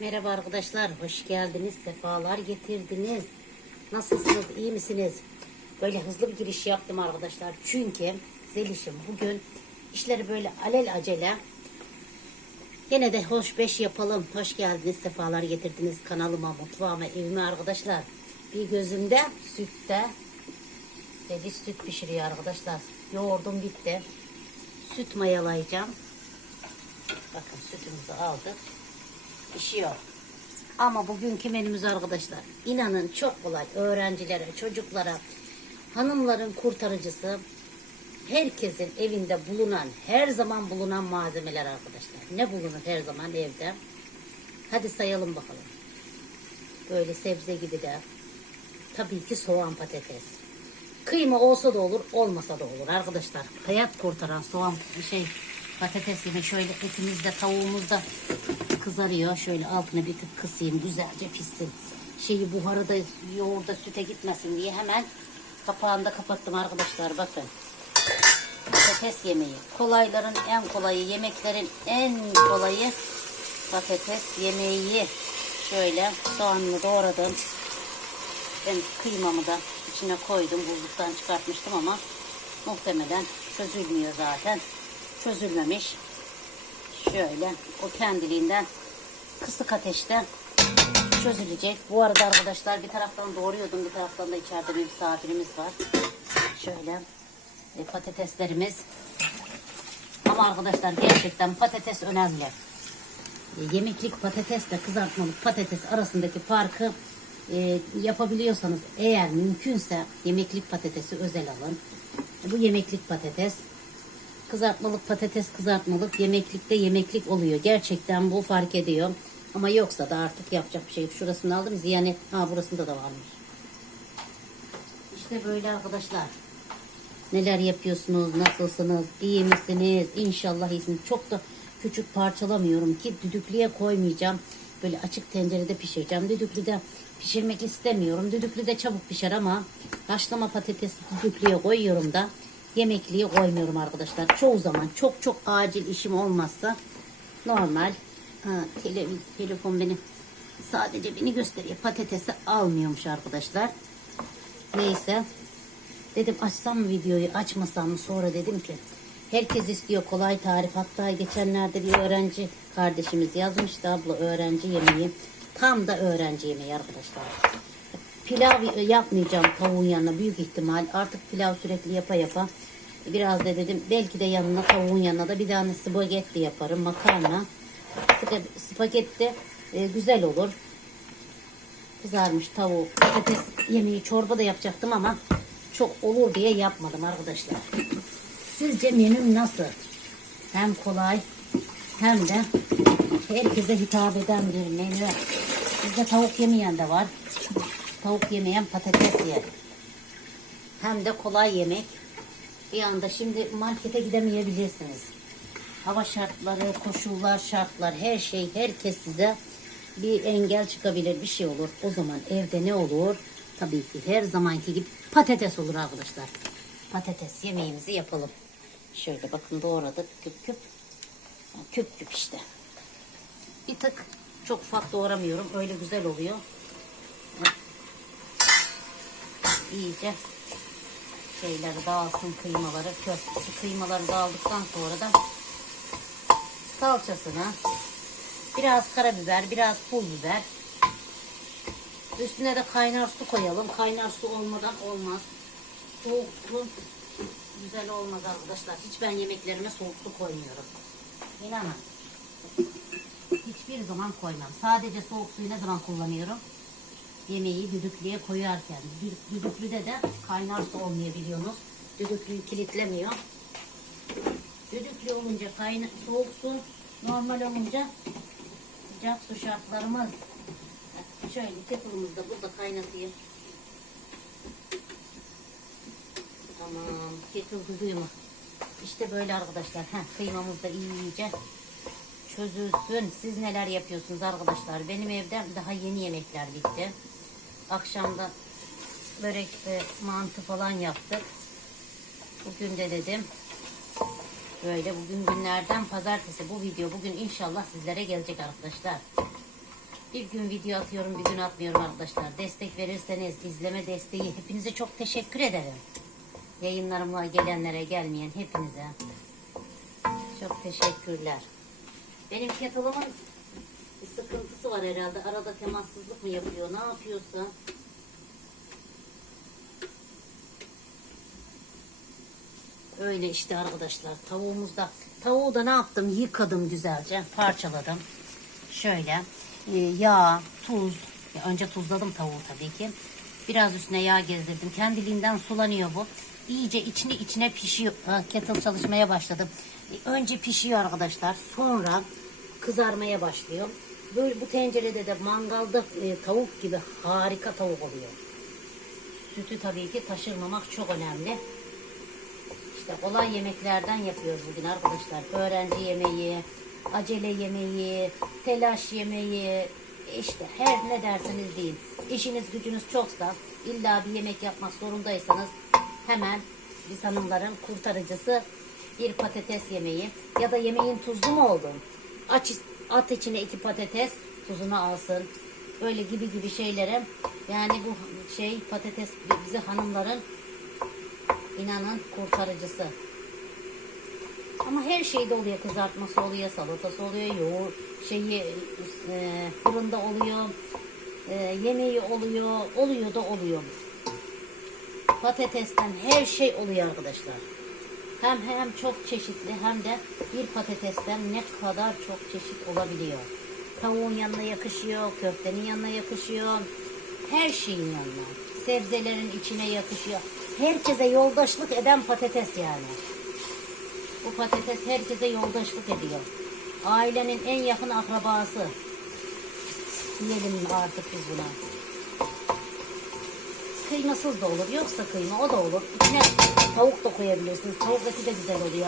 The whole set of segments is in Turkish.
Merhaba arkadaşlar, hoş geldiniz, sefalar getirdiniz. Nasılsınız, iyi misiniz? Böyle hızlı bir giriş yaptım arkadaşlar. Çünkü Zeliş'im bugün işleri böyle alel acele. Yine de hoş beş yapalım. Hoş geldiniz, sefalar getirdiniz kanalıma, mutfağıma, evime arkadaşlar. Bir gözümde sütte. Zeliş süt pişiriyor arkadaşlar. Yoğurdum bitti. Süt mayalayacağım. Bakın sütümüzü aldık pişiyor. Ama bugünkü menümüz arkadaşlar inanın çok kolay öğrencilere, çocuklara, hanımların kurtarıcısı herkesin evinde bulunan, her zaman bulunan malzemeler arkadaşlar. Ne bulunur her zaman evde? Hadi sayalım bakalım. Böyle sebze gibi de tabii ki soğan patates. Kıyma olsa da olur, olmasa da olur arkadaşlar. Hayat kurtaran soğan şey patates yine şöyle etimiz de tavuğumuz da kızarıyor. Şöyle altına bir tık kısayım güzelce pişsin. Şeyi buharı da yoğurda süte gitmesin diye hemen kapağını da kapattım arkadaşlar bakın. Patates yemeği. Kolayların en kolayı, yemeklerin en kolayı patates yemeği. Şöyle soğanını doğradım. Ben kıymamı da içine koydum. Buzluktan çıkartmıştım ama muhtemelen çözülmüyor zaten. Çözülmemiş. Şöyle o kendiliğinden kısık ateşte çözülecek. Bu arada arkadaşlar bir taraftan doğruyordum. Bir taraftan da içeride bir misafirimiz var. Şöyle e, patateslerimiz. Ama arkadaşlar gerçekten patates önemli. E, yemeklik patatesle kızartmalık patates arasındaki farkı e, yapabiliyorsanız eğer mümkünse yemeklik patatesi özel alın. Bu yemeklik patates. Kızartmalık patates kızartmalık yemeklikte yemeklik oluyor. Gerçekten bu fark ediyor. Ama yoksa da artık yapacak bir şey yok. Şurasını aldım. Ziyanet. Ha burasında da varmış. İşte böyle arkadaşlar. Neler yapıyorsunuz? Nasılsınız? İyi misiniz? İnşallah iyisiniz. Çok da küçük parçalamıyorum ki düdüklüye koymayacağım. Böyle açık tencerede pişireceğim. Düdüklüde pişirmek istemiyorum. Düdüklüde çabuk pişer ama haşlama patatesi düdüklüye koyuyorum da yemekliğe koymuyorum arkadaşlar. Çoğu zaman çok çok acil işim olmazsa normal ha, tele, telefon beni sadece beni gösteriyor. Patatesi almıyormuş arkadaşlar. Neyse dedim açsam videoyu açmasam mı sonra dedim ki herkes istiyor kolay tarif. Hatta geçenlerde bir öğrenci kardeşimiz yazmıştı abla öğrenci yemeği. Tam da öğrenci yemeği arkadaşlar. Pilav yapmayacağım tavuğun yanına büyük ihtimal. Artık pilav sürekli yapa yapa. Biraz da dedim belki de yanına tavuğun yanına da bir tane spagetti yaparım. Makarna. Spa- Spagetti e, güzel olur. Kızarmış tavuk, patates yemeği, çorba da yapacaktım ama çok olur diye yapmadım arkadaşlar. Sizce menüm nasıl? Hem kolay hem de herkese hitap eden bir menü. Bizde tavuk yemeyen de var. Tavuk yemeyen patates yer. Hem de kolay yemek. Bir anda şimdi markete gidemeyebilirsiniz. Hava şartları, koşullar, şartlar, her şey, herkes size bir engel çıkabilir, bir şey olur. O zaman evde ne olur? Tabii ki her zamanki gibi patates olur arkadaşlar. Patates yemeğimizi yapalım. Şöyle bakın doğradık küp küp. Küp küp işte. Bir tık çok ufak doğramıyorum. Öyle güzel oluyor. İyice şeyleri dağılsın kıymaları. Köftesi kıymaları dağıldıktan sonra da salçasını biraz karabiber, biraz pul biber. Üstüne de kaynar su koyalım. Kaynar su olmadan olmaz. Soğuk su güzel olmaz arkadaşlar. Hiç ben yemeklerime soğuk su koymuyorum. İnanın. Hiçbir zaman koymam. Sadece soğuk suyu ne zaman kullanıyorum? Yemeği düdüklüye koyarken. Dü- Düdüklüde de kaynar su olmayabiliyorsunuz. Düdüklüyü kilitlemiyor. Düdüklü olunca kaynar soğuk su, normal olunca sıcak su şartlarımız. Şöyle da burada kaynatayım. Tamam. Duruyor mu? İşte böyle arkadaşlar. Heh, kıymamız da iyice çözülsün. Siz neler yapıyorsunuz arkadaşlar? Benim evde daha yeni yemekler bitti. Akşamda börek ve mantı falan yaptık. Bugün de dedim böyle bugün günlerden pazartesi bu video bugün inşallah sizlere gelecek arkadaşlar. Bir gün video atıyorum, bir gün atmıyorum arkadaşlar. Destek verirseniz, izleme desteği hepinize çok teşekkür ederim. Yayınlarıma gelenlere, gelmeyen hepinize. Çok teşekkürler. Benim kettle'ımın var herhalde. Arada temassızlık mı yapıyor, ne yapıyorsa. Öyle işte arkadaşlar. Tavuğumuzda. Tavuğu da ne yaptım? Yıkadım güzelce. Parçaladım. Şöyle e, yağ, tuz. Önce tuzladım tavuğu tabii ki. Biraz üstüne yağ gezdirdim. Kendiliğinden sulanıyor bu. İyice içine içine pişiyor. Ha, kettle çalışmaya başladım. E, önce pişiyor arkadaşlar. Sonra kızarmaya başlıyor. Böyle bu tencerede de mangalda e, tavuk gibi harika tavuk oluyor. Sütü tabii ki taşırmamak çok önemli. İşte kolay yemeklerden yapıyoruz bugün arkadaşlar. Öğrenci yemeği, acele yemeği, telaş yemeği, işte her ne derseniz deyin. İşiniz gücünüz çoksa illa bir yemek yapmak zorundaysanız hemen biz hanımların kurtarıcısı bir patates yemeği ya da yemeğin tuzlu mu oldu? Aç, at içine iki patates tuzunu alsın. Öyle gibi gibi şeylere yani bu şey patates bizi hanımların İnanın kurtarıcısı. Ama her şeyde oluyor. Kızartması oluyor, salatası oluyor, yoğurt şeyi e, fırında oluyor, e, yemeği oluyor, oluyor da oluyor. Patatesten her şey oluyor arkadaşlar. Hem hem çok çeşitli hem de bir patatesten ne kadar çok çeşit olabiliyor. Tavuğun yanına yakışıyor, köftenin yanına yakışıyor. Her şeyin yanına. Sebzelerin içine yakışıyor. Herkese yoldaşlık eden patates yani. Bu patates herkese yoldaşlık ediyor. Ailenin en yakın akrabası. Diyelim artık biz buna. Kıymasız da olur. Yoksa kıyma o da olur. İçine tavuk da koyabilirsiniz. Tavuk eti de güzel oluyor.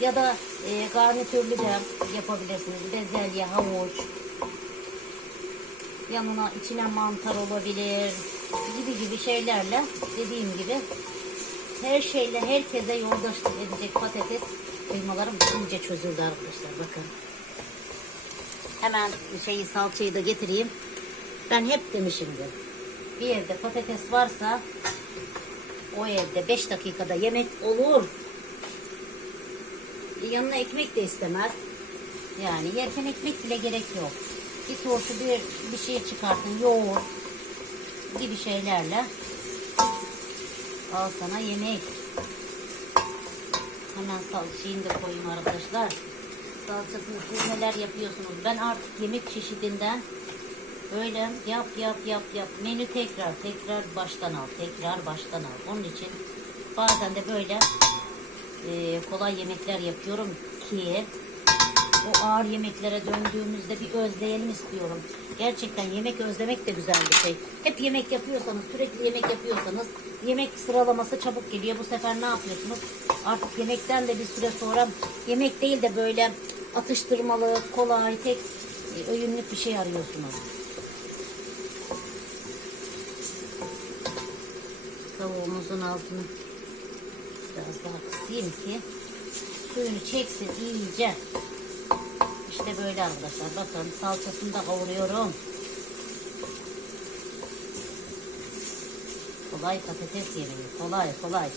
Ya da e, garnitürlü de yapabilirsiniz. Bezelye, havuç. Yanına içine mantar olabilir. Gibi gibi şeylerle dediğim gibi her şeyle herkese yoldaşlık edecek patates kıymalarım iyice çözüldü arkadaşlar bakın. Hemen şeyi salçayı da getireyim. Ben hep demişimdir. Bir evde patates varsa o evde 5 dakikada yemek olur. E, Yanına ekmek de istemez. Yani yerken ekmek bile gerek yok. Bir turşu bir, bir şey çıkartın yoğurt gibi şeylerle al sana yemek. Hemen salçayını da koyayım arkadaşlar. Salçasını siz neler yapıyorsunuz? Ben artık yemek çeşidinden böyle yap yap yap yap. Menü tekrar tekrar baştan al. Tekrar baştan al. Onun için bazen de böyle e, kolay yemekler yapıyorum ki o ağır yemeklere döndüğümüzde bir özleyelim istiyorum. Gerçekten yemek özlemek de güzel bir şey. Hep yemek yapıyorsanız, sürekli yemek yapıyorsanız yemek sıralaması çabuk geliyor. Bu sefer ne yapıyorsunuz? Artık yemekten de bir süre sonra yemek değil de böyle atıştırmalı, kolay, tek e, öğünlük bir şey arıyorsunuz. Tavuğumuzun altını biraz daha kısayım ki suyunu çeksin iyice. İşte böyle arkadaşlar. Bakın salçasını da kavuruyorum. Kolay patates yemeği. Kolay kolay.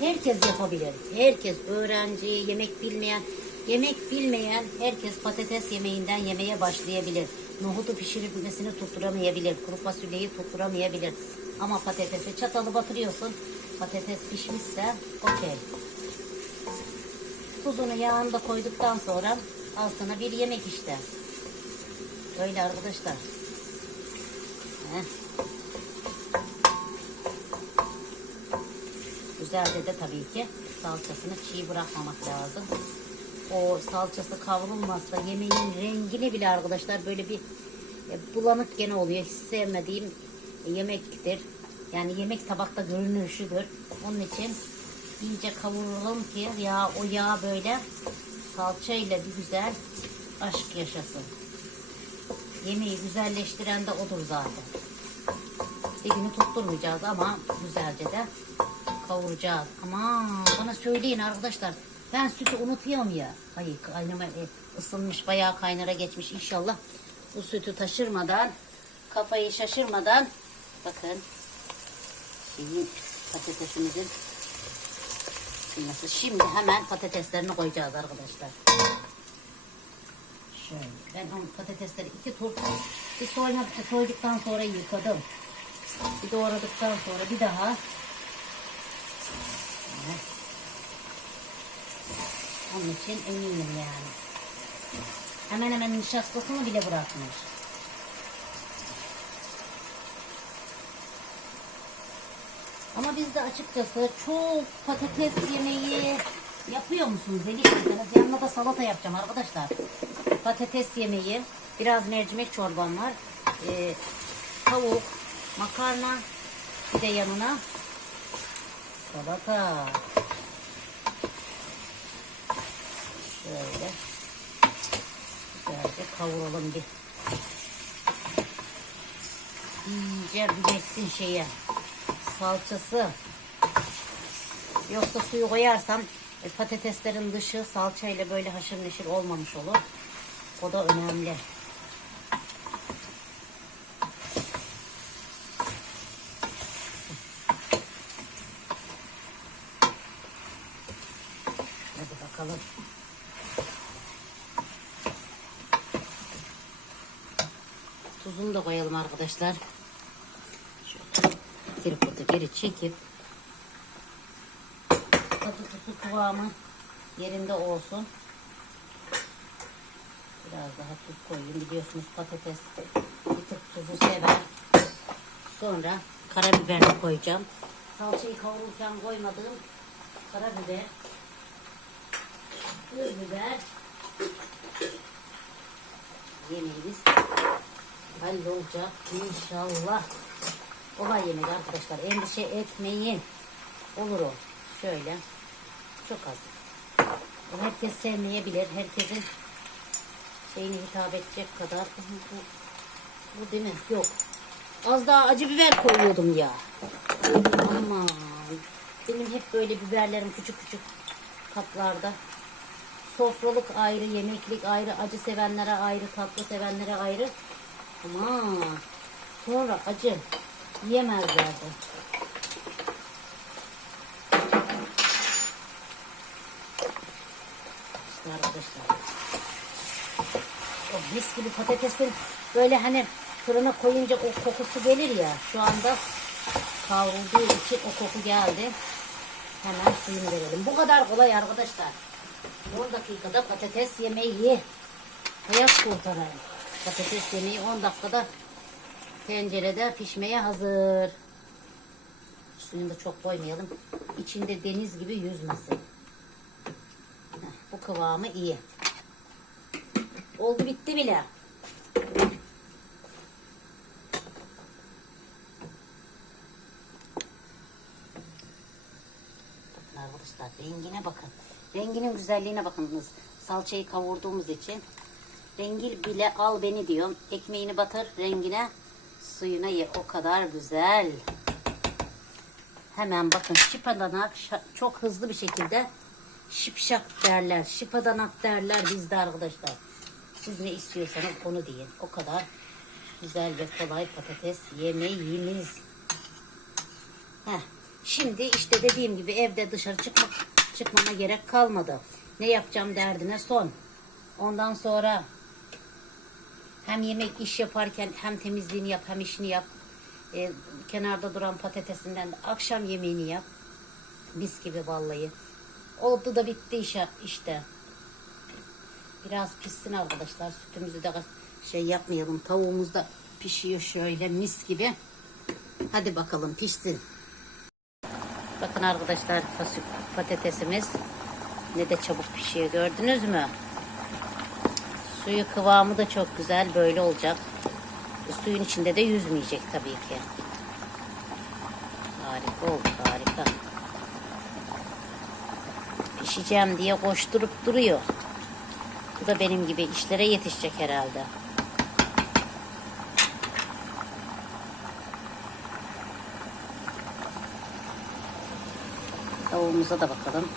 Herkes yapabilir. Herkes öğrenci, yemek bilmeyen, yemek bilmeyen herkes patates yemeğinden yemeye başlayabilir. Nohutu pişirilmesini tutturamayabilir. Kuru fasulyeyi tutturamayabilir. Ama patatesi çatalı batırıyorsun. Patates pişmişse okey. Tuzunu yağını da koyduktan sonra sana bir yemek işte. Öyle arkadaşlar. Heh. Güzelce de tabii ki salçasını çiğ bırakmamak lazım. O salçası kavrulmazsa yemeğin rengini bile arkadaşlar böyle bir e, bulanık gene oluyor. Hiç sevmediğim yemektir. Yani yemek tabakta görünüşüdür. Onun için iyice kavuralım ki ya o yağ böyle salçayla bir güzel aşk yaşasın. Yemeği güzelleştiren de odur zaten. Dibini tutturmayacağız ama güzelce de kavuracağız. Aman bana söyleyin arkadaşlar. Ben sütü unutuyorum ya. Ay kaynama e, ısınmış bayağı kaynara geçmiş inşallah. bu sütü taşırmadan, kafayı şaşırmadan bakın şeyin patatesimizin kıyması. Şimdi hemen patateslerini koyacağız arkadaşlar. Şöyle ben o patatesleri iki tur bir soyma, soyduktan sonra yıkadım. Bir doğradıktan sonra bir daha onun için eminim yani. Hemen hemen nişastasını bile bırakmış. Ama biz de açıkçası çok patates yemeği yapıyor musunuz? Deliyseniz yanına da salata yapacağım arkadaşlar. Patates yemeği, biraz mercimek çorbam var. Ee, tavuk, makarna, bir de yanına salata. Şöyle güzelce kavuralım bir. İyice bir geçsin şeye salçası. Yoksa suyu koyarsam e, patateslerin dışı salçayla böyle haşır neşir olmamış olur. O da önemli. Hadi bakalım. Tuzunu da koyalım arkadaşlar. Geri çekip tuzu kıvamı yerinde olsun. Biraz daha tuz koyayım. Biliyorsunuz patates bir tık tuzu sever. Sonra karabiber koyacağım. Salçayı kavururken koymadığım karabiber, pul biber, yemeğimiz hallolacak inşallah. Olay yemek arkadaşlar. Endişe etmeyin. Olur o. Şöyle. Çok az. Herkes sevmeyebilir. Herkesin şeyine hitap edecek kadar. Bu, bu değil mi? Yok. Az daha acı biber koyuyordum ya. Aman. Benim hep böyle biberlerim küçük küçük kaplarda. Sofralık ayrı, yemeklik ayrı, acı sevenlere ayrı, tatlı sevenlere ayrı. Aman. Sonra acı yiyemezlerdi. İşte arkadaşlar. O mis gibi patatesin böyle hani fırına koyunca o kokusu gelir ya. Şu anda kavrulduğu için o koku geldi. Hemen suyunu verelim. Bu kadar kolay arkadaşlar. 10 dakikada patates yemeği. Hayat kurtaran. Patates yemeği 10 dakikada tencerede pişmeye hazır. Suyunu da çok koymayalım. İçinde deniz gibi yüzmesin. Bu kıvamı iyi. Oldu bitti bile. Arkadaşlar rengine bakın. Renginin güzelliğine bakınız. Salçayı kavurduğumuz için rengil bile al beni diyor. Ekmeğini batır rengine suyuna ye. O kadar güzel. Hemen bakın şipadanak şa- çok hızlı bir şekilde şipşak derler. Şipadanak derler bizde arkadaşlar. Siz ne istiyorsanız onu deyin. O kadar güzel ve kolay patates yemeğimiz. Heh. Şimdi işte dediğim gibi evde dışarı çıkmak çıkmama gerek kalmadı. Ne yapacağım derdine son. Ondan sonra hem yemek iş yaparken hem temizliğini yap hem işini yap. Ee, kenarda duran patatesinden de akşam yemeğini yap. Mis gibi vallahi. Oldu da bitti işe, işte. Biraz pişsin arkadaşlar. Sütümüzü de şey yapmayalım. Tavuğumuz da pişiyor şöyle mis gibi. Hadi bakalım pişsin. Bakın arkadaşlar fasulye patatesimiz ne de çabuk pişiyor gördünüz mü? Suyu kıvamı da çok güzel böyle olacak. Suyun içinde de yüzmeyecek tabii ki. Harika oldu harika. Pişeceğim diye koşturup duruyor. Bu da benim gibi işlere yetişecek herhalde. Tavuğumuza da bakalım.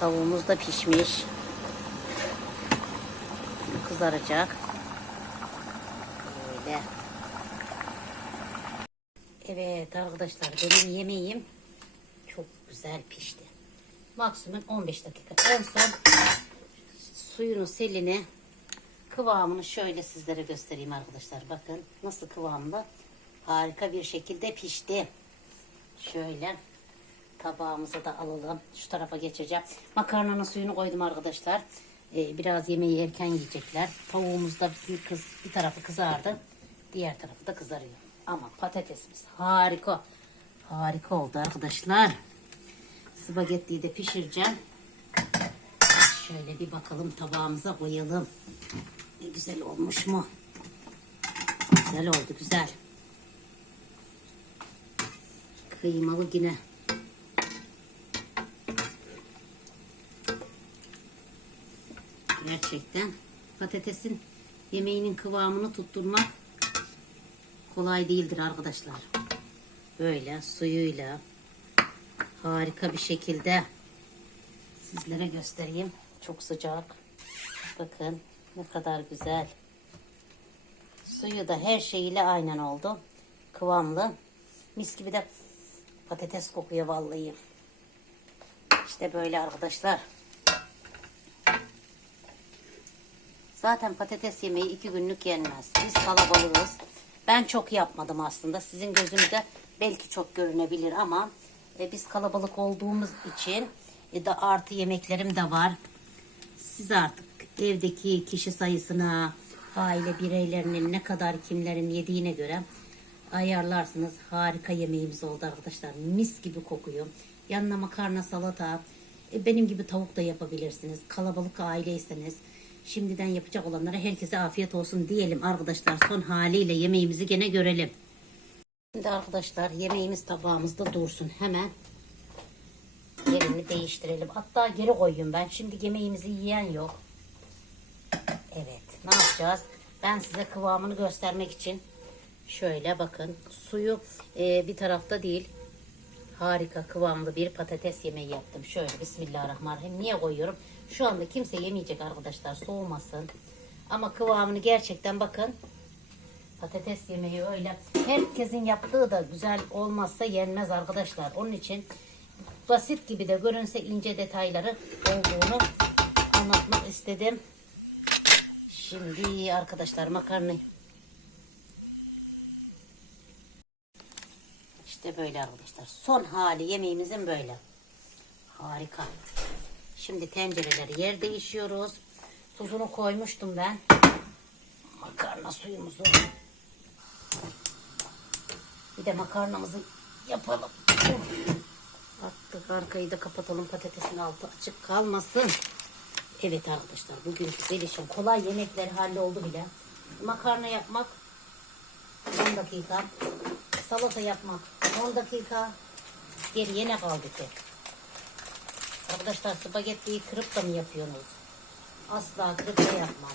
Tavuğumuz da pişmiş. Kızaracak. şekilde. Evet arkadaşlar benim yemeğim çok güzel pişti. Maksimum 15 dakika. En son suyunu selini kıvamını şöyle sizlere göstereyim arkadaşlar. Bakın nasıl kıvamlı. Harika bir şekilde pişti. Şöyle tabağımıza da alalım. Şu tarafa geçeceğim. Makarnanın suyunu koydum arkadaşlar. Ee, biraz yemeği erken yiyecekler. Tavuğumuz da bir, kız, bir tarafı kızardı. Diğer tarafı da kızarıyor. Ama patatesimiz harika. Harika oldu arkadaşlar. Spagettiyi de pişireceğim. Şöyle bir bakalım tabağımıza koyalım. Ne güzel olmuş mu? Güzel oldu güzel. Kıymalı yine. Gerçekten patatesin yemeğinin kıvamını tutturmak kolay değildir arkadaşlar. Böyle suyuyla harika bir şekilde sizlere göstereyim. Çok sıcak. Bakın ne kadar güzel. Suyu da her şeyiyle aynen oldu. Kıvamlı. Mis gibi de patates kokuyor vallahi. İşte böyle arkadaşlar. Zaten patates yemeği iki günlük yenmez. Biz kalabalığız. Ben çok yapmadım aslında. Sizin gözünüzde belki çok görünebilir ama e, biz kalabalık olduğumuz için e, da artı yemeklerim de var. Siz artık evdeki kişi sayısına, aile bireylerinin ne kadar kimlerin yediğine göre ayarlarsınız. Harika yemeğimiz oldu arkadaşlar. Mis gibi kokuyor. Yanına makarna, salata, e, benim gibi tavuk da yapabilirsiniz. Kalabalık aileyseniz. Şimdiden yapacak olanlara herkese afiyet olsun diyelim arkadaşlar. Son haliyle yemeğimizi gene görelim. Şimdi arkadaşlar yemeğimiz tabağımızda dursun. Hemen yerini değiştirelim. Hatta geri koyuyorum ben. Şimdi yemeğimizi yiyen yok. Evet. Ne yapacağız? Ben size kıvamını göstermek için şöyle bakın. Suyu e, bir tarafta değil. Harika kıvamlı bir patates yemeği yaptım. Şöyle Bismillahirrahmanirrahim. Niye koyuyorum? Şu anda kimse yemeyecek arkadaşlar. Soğumasın. Ama kıvamını gerçekten bakın. Patates yemeği öyle. Herkesin yaptığı da güzel olmazsa yenmez arkadaşlar. Onun için basit gibi de görünse ince detayları olduğunu anlatmak istedim. Şimdi arkadaşlar makarnayı İşte böyle arkadaşlar. Son hali yemeğimizin böyle. Harika. Şimdi tencereleri yer değişiyoruz. Tuzunu koymuştum ben. Makarna suyumuzu. Bir de makarnamızı yapalım. Attık arkayı da kapatalım patatesin altı açık kalmasın. Evet arkadaşlar bugünkü gelişim kolay yemekler halloldu bile. Makarna yapmak 10 dakika. Salata yapmak 10 dakika. Geriye ne kaldı ki? Arkadaşlar spagettiyi kırıp da mı yapıyorsunuz? Asla kırıp da yapmam.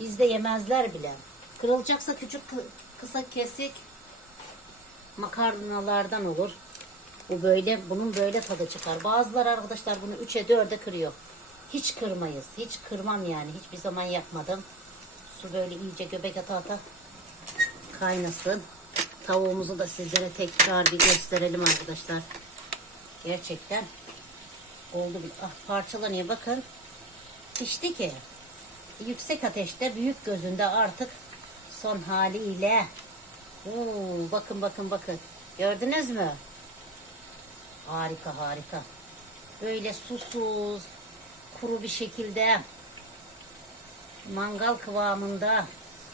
Bizde yemezler bile. Kırılacaksa küçük kı- kısa kesik makarnalardan olur. Bu böyle, bunun böyle tadı çıkar. Bazıları arkadaşlar bunu 3'e 4'e kırıyor. Hiç kırmayız. Hiç kırmam yani. Hiçbir zaman yapmadım. Su böyle iyice göbek ata ata kaynasın. Tavuğumuzu da sizlere tekrar bir gösterelim arkadaşlar. Gerçekten oldu ah, parçalanıyor bakın. Pişti ki. Yüksek ateşte büyük gözünde artık son haliyle. Oo, bakın bakın bakın. Gördünüz mü? Harika harika. Böyle susuz, kuru bir şekilde mangal kıvamında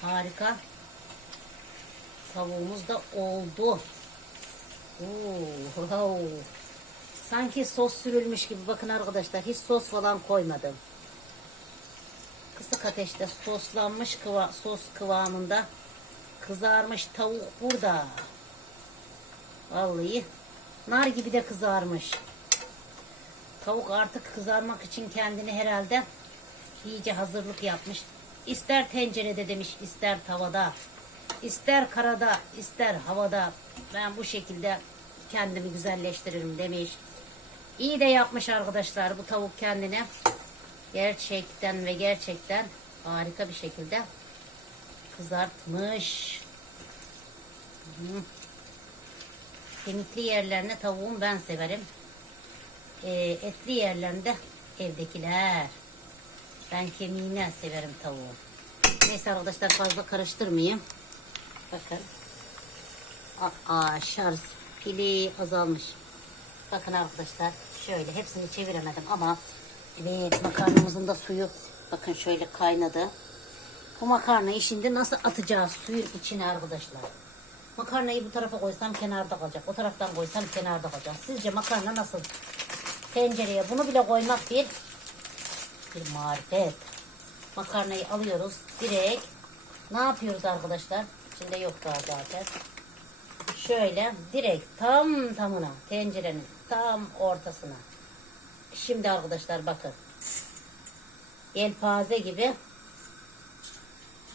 harika. Tavuğumuz da oldu. Oo, wow. Sanki sos sürülmüş gibi. Bakın arkadaşlar hiç sos falan koymadım. Kısık ateşte soslanmış kıva sos kıvamında kızarmış tavuk burada. Vallahi nar gibi de kızarmış. Tavuk artık kızarmak için kendini herhalde iyice hazırlık yapmış. İster tencerede demiş, ister tavada, ister karada, ister havada. Ben bu şekilde kendimi güzelleştiririm demiş. İyi de yapmış arkadaşlar bu tavuk kendine. Gerçekten ve gerçekten harika bir şekilde kızartmış. Kemikli yerlerine tavuğum ben severim. Ee, etli yerlerinde evdekiler. Ben kemiğine severim tavuğu. Neyse arkadaşlar fazla karıştırmayayım. Bakın. Aa, şarj pili azalmış. Bakın arkadaşlar şöyle hepsini çeviremedim ama evet makarnamızın da suyu bakın şöyle kaynadı. Bu makarnayı şimdi nasıl atacağız suyun içine arkadaşlar? Makarnayı bu tarafa koysam kenarda kalacak. O taraftan koysam kenarda kalacak. Sizce makarna nasıl? Tencereye bunu bile koymak bir bir marifet. Makarnayı alıyoruz direkt. Ne yapıyoruz arkadaşlar? İçinde yok daha zaten. Şöyle direkt tam tamına tencerenin tam ortasına. Şimdi arkadaşlar bakın. Yelpaze gibi.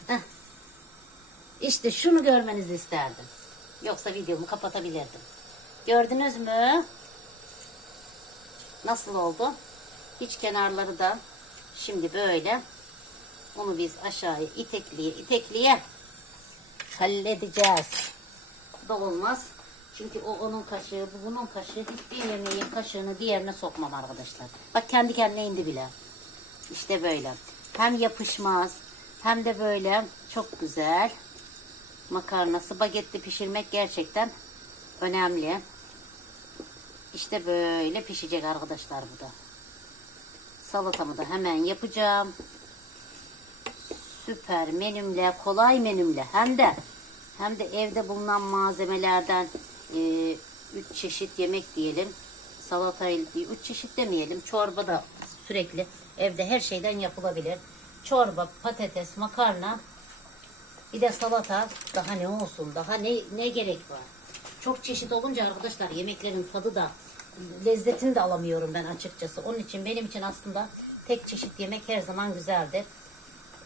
Heh. İşte şunu görmenizi isterdim. Yoksa videomu kapatabilirdim. Gördünüz mü? Nasıl oldu? Hiç kenarları da şimdi böyle onu biz aşağıya itekliye itekliye halledeceğiz. Da olmaz. Çünkü o onun kaşığı, bu bunun kaşığı. Hiçbir yemeğin kaşığını diğerine sokmam arkadaşlar. Bak kendi kendine indi bile. İşte böyle. Hem yapışmaz hem de böyle çok güzel. Makarna, spagetti pişirmek gerçekten önemli. İşte böyle pişecek arkadaşlar bu da. Salatamı da hemen yapacağım. Süper menümle, kolay menümle hem de hem de evde bulunan malzemelerden e, üç çeşit yemek diyelim. Salatayla değil, üç çeşit demeyelim. Çorba da sürekli evde her şeyden yapılabilir. Çorba, patates, makarna, bir de salata daha ne olsun daha ne ne gerek var. Çok çeşit olunca arkadaşlar yemeklerin tadı da lezzetini de alamıyorum ben açıkçası. Onun için benim için aslında tek çeşit yemek her zaman güzeldir.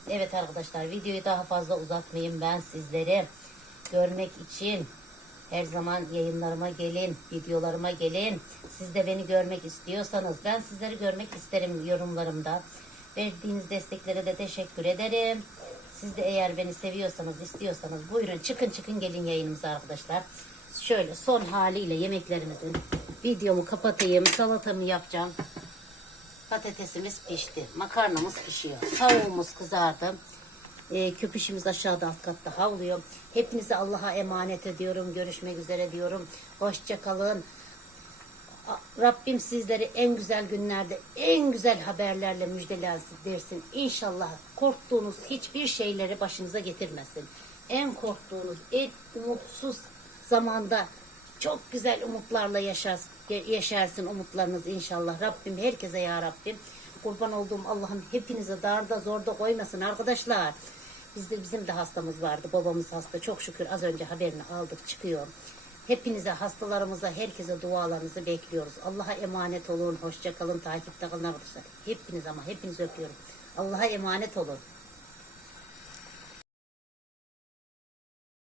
Evet arkadaşlar videoyu daha fazla uzatmayayım ben sizleri görmek için her zaman yayınlarıma gelin, videolarıma gelin. Siz de beni görmek istiyorsanız ben sizleri görmek isterim yorumlarımda. Verdiğiniz desteklere de teşekkür ederim. Siz de eğer beni seviyorsanız, istiyorsanız buyurun çıkın çıkın gelin yayınımıza arkadaşlar. Şöyle son haliyle yemeklerimizin videomu kapatayım. Salatamı yapacağım. Patatesimiz pişti. Makarnamız pişiyor. Tavuğumuz kızardı. Ee, köpüşümüz aşağıda alt katta havlıyor. Hepinizi Allah'a emanet ediyorum. Görüşmek üzere diyorum. Hoşça kalın. A- Rabbim sizleri en güzel günlerde, en güzel haberlerle müjdelensin. İnşallah korktuğunuz hiçbir şeyleri başınıza getirmesin. En korktuğunuz, en umutsuz zamanda çok güzel umutlarla yaşarsın, yaşarsın umutlarınız inşallah. Rabbim herkese ya Rabbim. Kurban olduğum Allah'ım hepinize darda zorda koymasın arkadaşlar. Bizde bizim de hastamız vardı. Babamız hasta. Çok şükür az önce haberini aldık çıkıyor. Hepinize, hastalarımıza, herkese dualarınızı bekliyoruz. Allah'a emanet olun. Hoşça kalın. Takipte kalın arkadaşlar. Hepiniz ama hepinizi öpüyorum. Allah'a emanet olun.